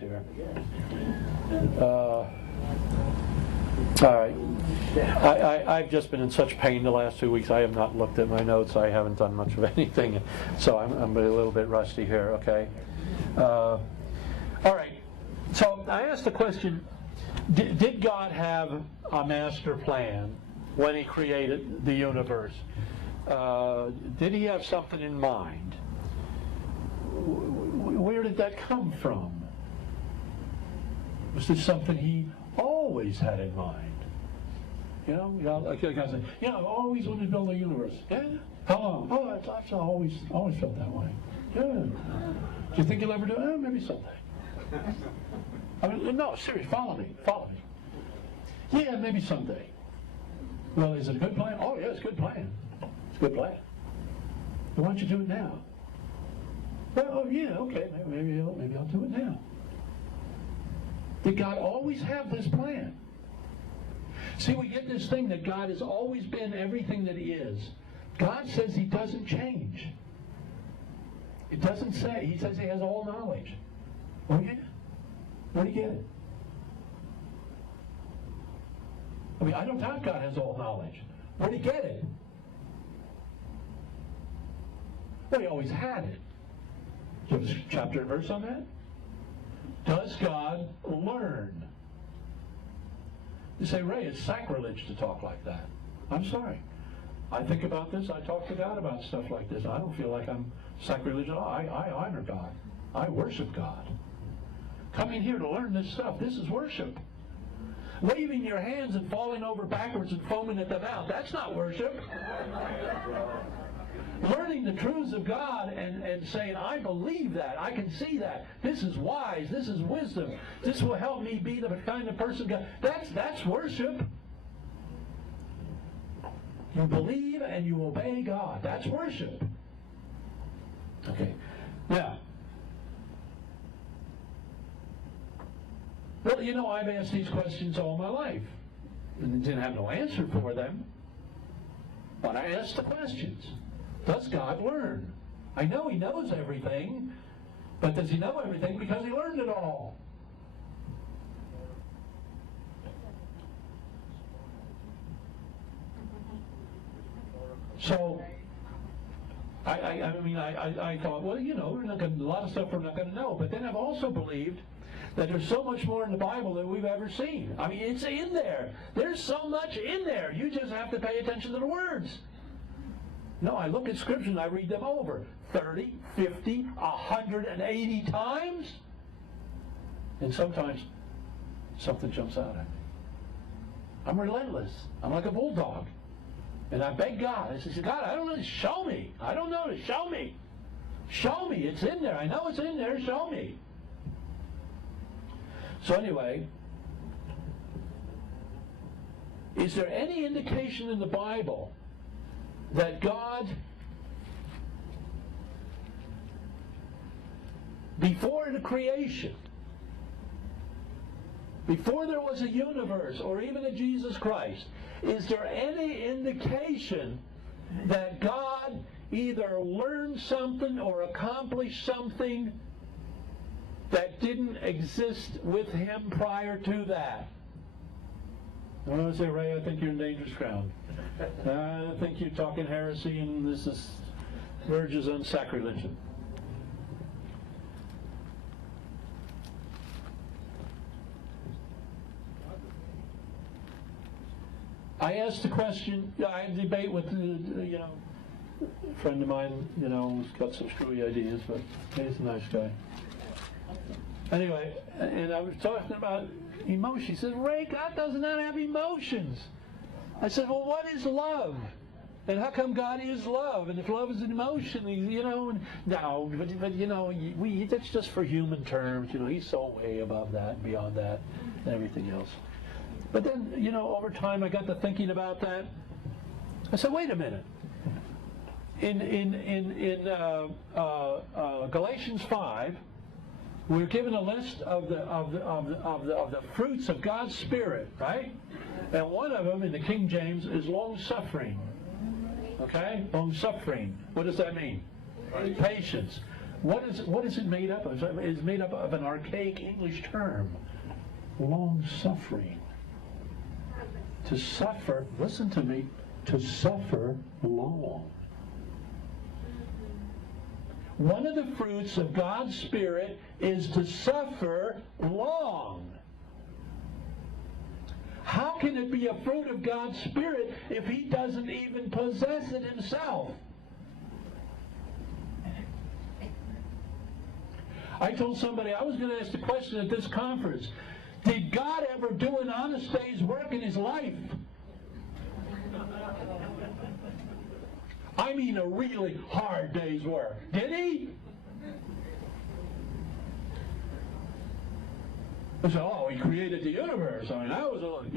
here. All right. I've just been in such pain the last 2 weeks. I have not looked at my notes. I haven't done much of anything. So I'm a little bit rusty here, okay? All right. So I asked the question, did God have a master plan when He created the universe? Did He have something in mind? Where did that come from? Was this something He always had in mind? You know, like I say, yeah, I've always wanted to build a universe. Yeah? How long? Oh, I've always felt that way. Yeah. Do you think you'll ever do it? Maybe someday. I mean, no, seriously, follow me. Yeah, maybe someday. Well, is it a good plan? Oh, yeah, it's a good plan. It's a good plan. Why don't you do it now? Well, oh, yeah, okay, maybe I'll do it now. Did God always have this plan? See, we get this thing that God has always been everything that He is. God says He doesn't change. It doesn't say. He says He has all knowledge. Oh, yeah? Where do you get it? I mean, I don't doubt God has all knowledge. Where do you get it? Well, He always had it. Do you have a chapter and verse on that? Does God learn? You say, Ray, it's sacrilege to talk like that. I'm sorry. I think about this. I talk to God about stuff like this. I don't feel like I'm sacrilegious at all. I honor God. I worship God. Coming here to learn this stuff, this is worship. Waving your hands and falling over backwards and foaming at the mouth, that's not worship. Learning the truths of God and saying, I believe that, I can see that, this is wise, this is wisdom, this will help me be the kind of person God. That's worship. You believe and you obey God. That's worship. Okay. Now, well, you know, I've asked these questions all my life and didn't have no answer for them. But I asked the questions. Does God learn? I know He knows everything, but does He know everything because He learned it all? So, I thought, well, you know, a lot of stuff we're not going to know. But then I've also believed that there's so much more in the Bible than we've ever seen. I mean, it's in there. There's so much in there. You just have to pay attention to the words. No, I look at Scripture and I read them over 30, 50, 180 times. And sometimes something jumps out at me. I'm relentless. I'm like a bulldog. And I beg God. I say, God, I don't know. Show me. I don't know. Show me. Show me. It's in there. I know it's in there. Show me. So anyway, is there any indication in the Bible that God, before the creation, before there was a universe or even a Jesus Christ, is there any indication that God either learned something or accomplished something that didn't exist with Him prior to that? I want to say, Ray, I think you're in dangerous ground. I think you're talking heresy, and this verges on sacrilege. I asked the question. I had a debate with a friend of mine. Who's got some screwy ideas, but he's a nice guy. Anyway, and I was talking about emotion. He said, Ray, God does not have emotions. I said, well, what is love? And how come God is love? And if love is an emotion, no, but that's just for human terms. He's so way above that, beyond that, and everything else. But then, over time, I got to thinking about that. I said, wait a minute. In Galatians 5, we're given a list of the fruits of God's Spirit, right? And one of them in the King James is long-suffering. Okay? Long-suffering. What does that mean? Patience. What is it made up of? It's made up of an archaic English term, long-suffering. To suffer, listen to me, to suffer long. One of the fruits of God's Spirit is to suffer long. How can it be a fruit of God's Spirit if He doesn't even possess it Himself? I told somebody I was going to ask the question at this conference, did God ever do an honest day's work in His life? I mean a really hard day's work. Did He? I said, oh, He created the universe. I mean, that was a,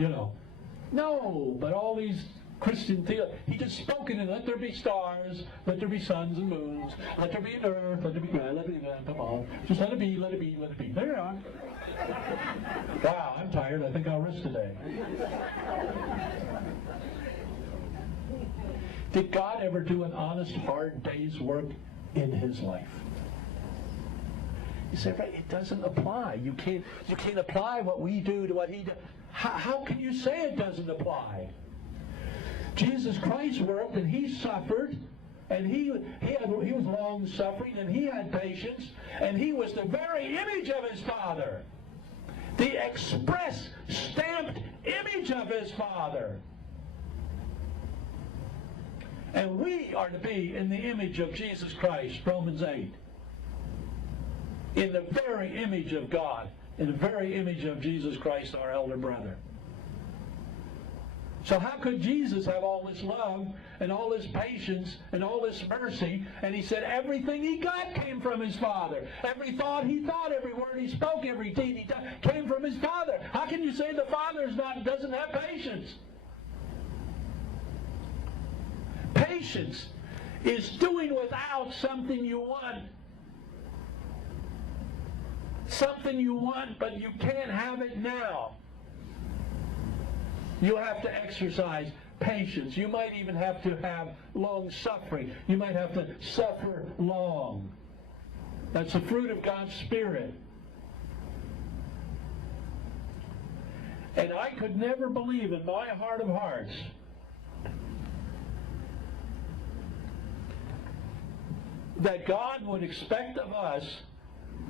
No, but all these Christian theology, He just spoke it in, let there be stars, let there be suns and moons, let there be an earth, let there be ground, let there be land, come on. Just let it be, let it be, let it be. There you are. Wow, I'm tired. I think I'll rest today. Did God ever do an honest, hard day's work in His life? You say, right, it doesn't apply. You can't apply what we do to what He does. How can you say it doesn't apply? Jesus Christ worked and He suffered, and he was long-suffering, and He had patience, and He was the very image of His Father. The express, stamped image of His Father. And we are to be in the image of Jesus Christ, Romans 8. In the very image of God, in the very image of Jesus Christ, our elder brother. So how could Jesus have all this love and all this patience and all this mercy? And He said everything He got came from His Father. Every thought He thought, every word He spoke, every deed He done came from His Father. How can you say the Father doesn't have patience? Patience is doing without something you want. Something you want, but you can't have it now. You have to exercise patience. You might even have to have long suffering. You might have to suffer long. That's the fruit of God's Spirit. And I could never believe in my heart of hearts that God would expect of us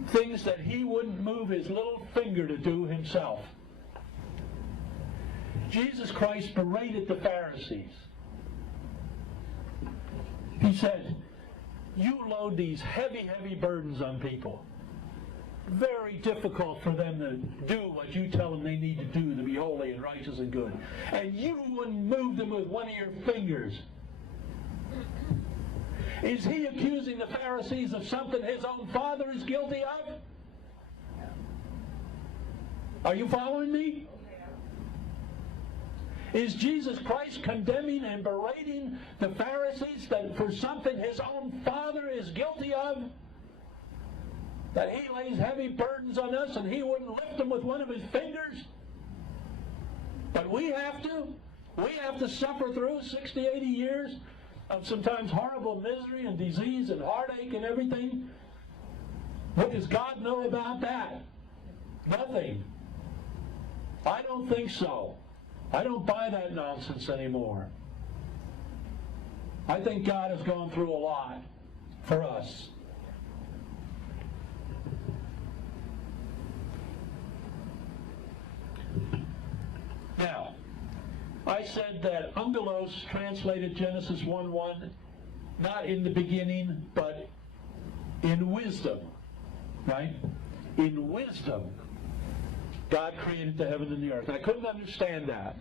things that He wouldn't move His little finger to do Himself. Jesus Christ berated the Pharisees. He said, you load these heavy, heavy burdens on people. Very difficult for them to do what you tell them they need to do to be holy and righteous and good. And you wouldn't move them with one of your fingers. Is He accusing the Pharisees of something His own Father is guilty of? Are you following me? Is Jesus Christ condemning and berating the Pharisees for something His own Father is guilty of? That He lays heavy burdens on us and He wouldn't lift them with one of His fingers? But we have to. We have to suffer through 60, 80 years of sometimes horrible misery and disease and heartache and everything. What does God know about that? Nothing. I don't think so. I don't buy that nonsense anymore. I think God has gone through a lot for us. Now, I said that Ungelos translated Genesis 1:1 not in the beginning, but in wisdom. Right? In wisdom, God created the heaven and the earth. I couldn't understand that.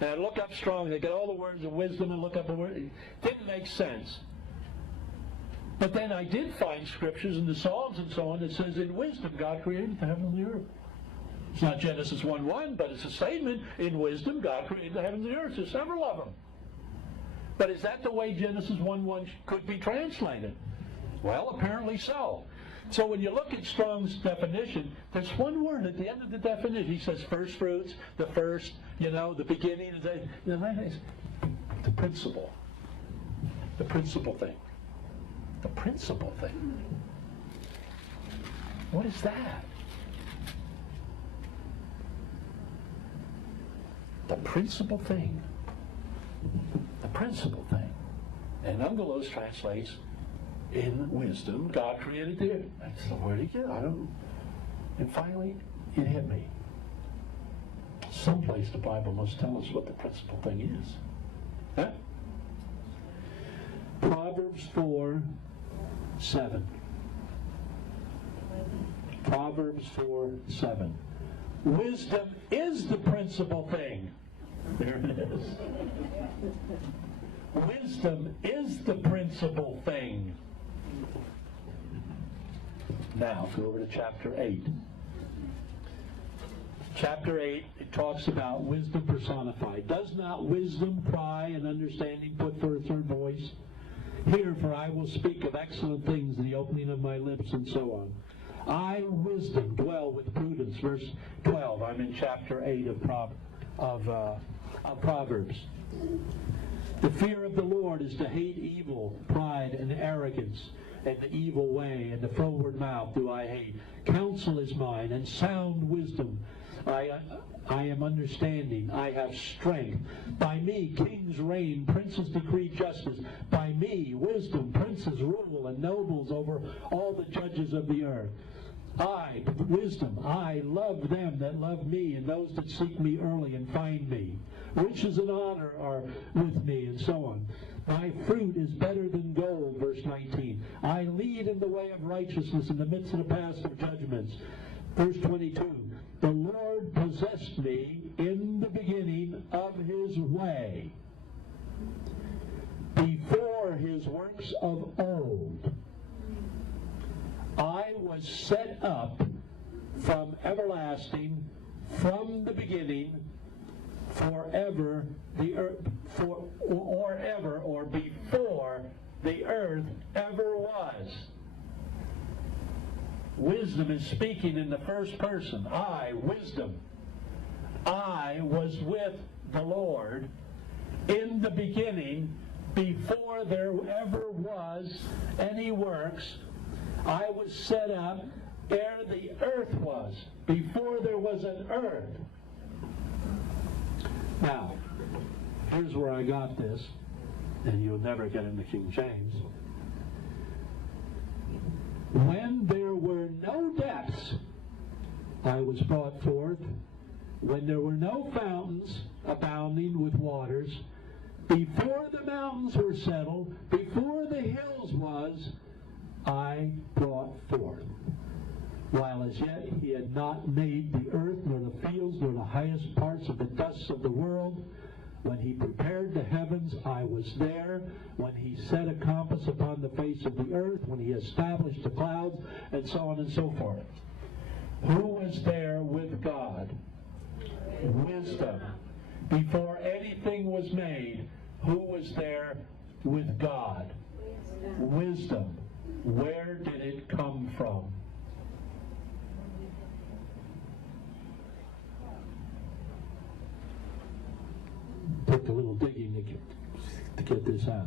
And I look up strong, I get all the words of wisdom and look up the word. It didn't make sense. But then I did find scriptures in the Psalms and so on that says in wisdom God created the heaven and the earth. It's not Genesis 1:1, but it's a statement. In wisdom God created the heaven and the earth. There's several of them. But is that the way Genesis 1:1 could be translated? Well, apparently so. So when you look at Strong's definition, there's one word at the end of the definition. He says first fruits, the first, the beginning. The principle. The principal thing. The principal thing. What is that? The principal thing. The principal thing. And Ungelos translates, in wisdom, God created the earth. That's the word again. And finally, it hit me. Someplace the Bible must tell us what the principal thing is. Huh? Proverbs 4:7. Proverbs 4:7. Wisdom is the principal thing. There it is. Wisdom is the principal thing. Now, go over to chapter 8. Chapter 8, it talks about wisdom personified. Does not wisdom cry and understanding put forth her voice? Hear, for I will speak of excellent things in the opening of my lips, and so on. I, wisdom, dwell with prudence. Verse 12. I'm in chapter 8 of Proverbs. The fear of the Lord is to hate evil, pride, and arrogance, and the evil way, and the froward mouth do I hate. Counsel is mine, and sound wisdom. I am understanding. I have strength. By me kings reign, princes decree justice. By me wisdom, princes rule, and nobles over all the judges of the earth. I, wisdom, I love them that love me, and those that seek me early and find me. Riches and honor are with me, and so on. My fruit is better than gold, verse 19. I lead in the way of righteousness in the midst of the paths of judgments. Verse 22. The Lord possessed me in the beginning of his way, before his works of old. I was set up from everlasting, from the beginning, forever, the earth, or ever, or before the earth ever was. Wisdom is speaking in the first person. I, wisdom, I was with the Lord in the beginning, before there ever was any works. I was set up ere the earth was, before there was an earth. Now, here's where I got this, and you'll never get into King James. When there were no depths, I was brought forth. When there were no fountains abounding with waters, before the mountains were settled, before the hills was, I brought forth. While as yet he had not made the earth, nor the fields, nor the highest parts of the dust of the world, when he prepared the heavens, I was there. When he set a compass upon the face of the earth, when he established the clouds, and so on and so forth. Who was there with God? Wisdom. Before anything was made, who was there with God? Wisdom. Where did it come from? Took a little digging to get this out.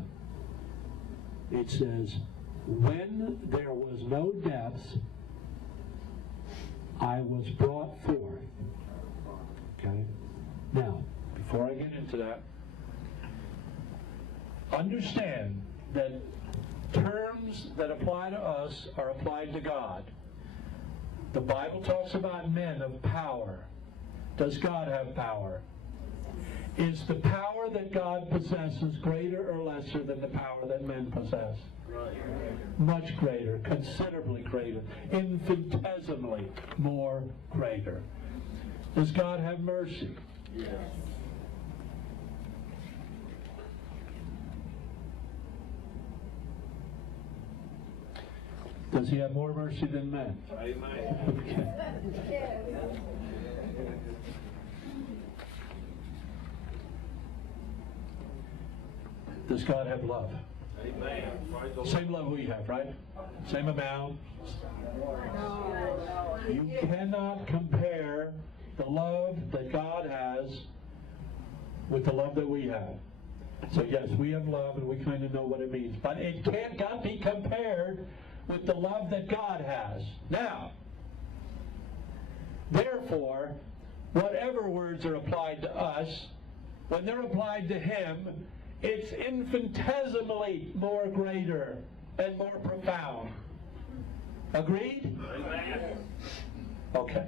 It says, when there was no depths, I was brought forth. Okay? Now, before I get into that, understand that terms that apply to us are applied to God. The Bible talks about men of power. Does God have power? Is the power that God possesses greater or lesser than the power that men possess? Much greater, considerably greater, infinitesimally more greater. Does God have mercy? Yes. Does he have more mercy than men? Amen. Okay. Does God have love? Amen. Same love we have, right? Same amount. You cannot compare the love that God has with the love that we have. So yes, we have love and we kind of know what it means. But it cannot be compared with the love that God has. Now, therefore, whatever words are applied to us, when they're applied to him, it's infinitesimally more greater and more profound. Agreed? Okay.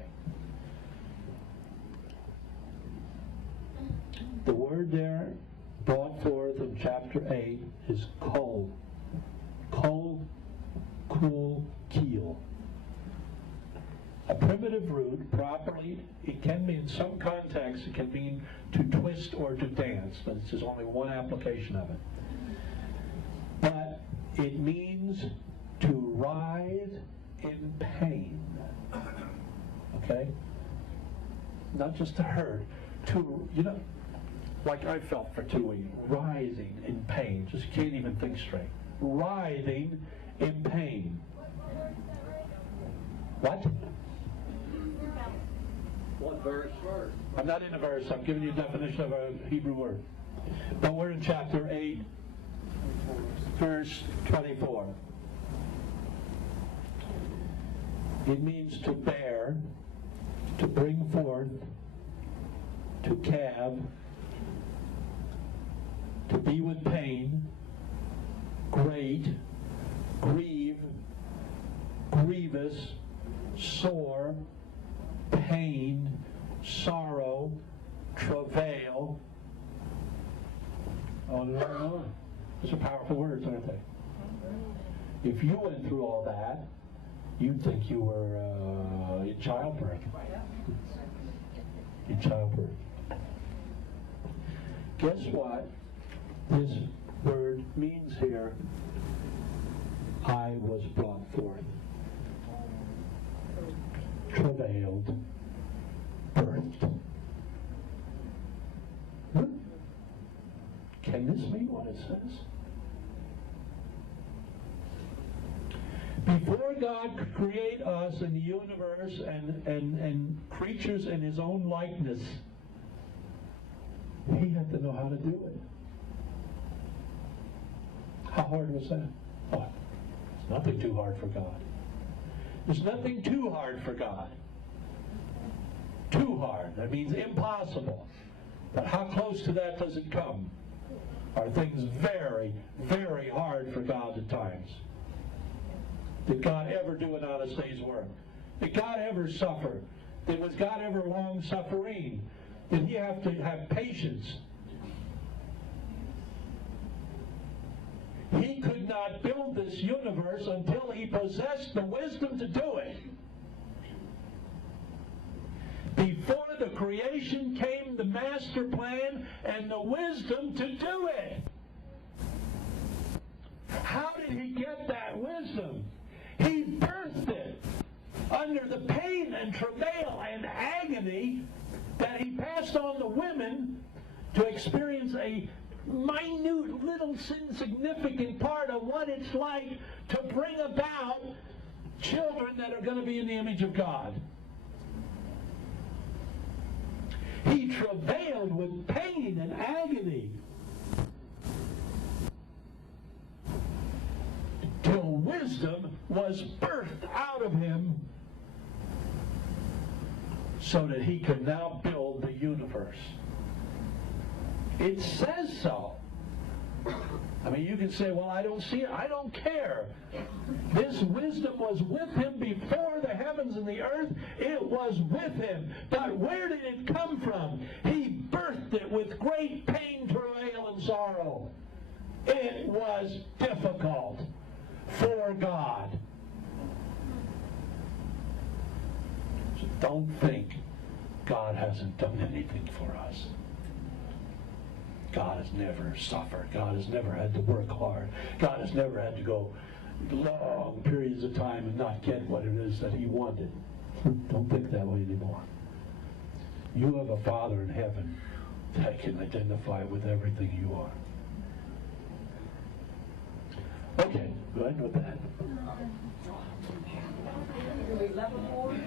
The word there brought forth in chapter 8 is kol. Kol, kul, keel. A primitive root, properly, it can mean, in some contexts, it can mean to twist or to dance, but this is only one application of it. But it means to writhe in pain. Okay? Not just to hurt, to, like I felt for 2 weeks, writhing in pain, just can't even think straight. Writhing in pain. What? What verse? I'm not in a verse. I'm giving you a definition of a Hebrew word. But we're in chapter 8, verse 24. It means to bear, to bring forth, to calve, to be with pain, great, grieve, grievous, sore, pain, sorrow, travail. On and on and on. Those are powerful words, aren't they? If you went through all that, you'd think you were in childbirth. In childbirth. Guess what this word means here? I was brought forth. Travailed, birthed. Can this mean what it says? Before God could create us in the universe and creatures in his own likeness, he had to know how to do it. How hard was that? Oh, it's nothing too hard for God. There's nothing too hard for God. Too hard, that means impossible. But how close to that does it come? Are things very, very hard for God at times? Did God ever do an honest day's work? Did God ever suffer? Was God ever long-suffering? Did he have to have patience? He could not build this universe until he possessed the wisdom to do it. Before the creation came the master plan and the wisdom to do it. How did he get that wisdom? He birthed it under the pain and travail and agony that he passed on to women to experience a minute, little, insignificant part of what it's like to bring about children that are going to be in the image of God. He travailed with pain and agony till wisdom was birthed out of him so that he could now build the universe. It says so. I mean, you can say, well, I don't see it. I don't care. This wisdom was with him before the heavens and the earth. It was with him. But where did it come from? He birthed it with great pain, travail, and sorrow. It was difficult for God. So don't think God hasn't done anything for us. God has never suffered. God has never had to work hard. God has never had to go long periods of time and not get what it is that he wanted. Don't think that way anymore. You have a Father in heaven that can identify with everything you are. Okay, go ahead with that. Do we level forward?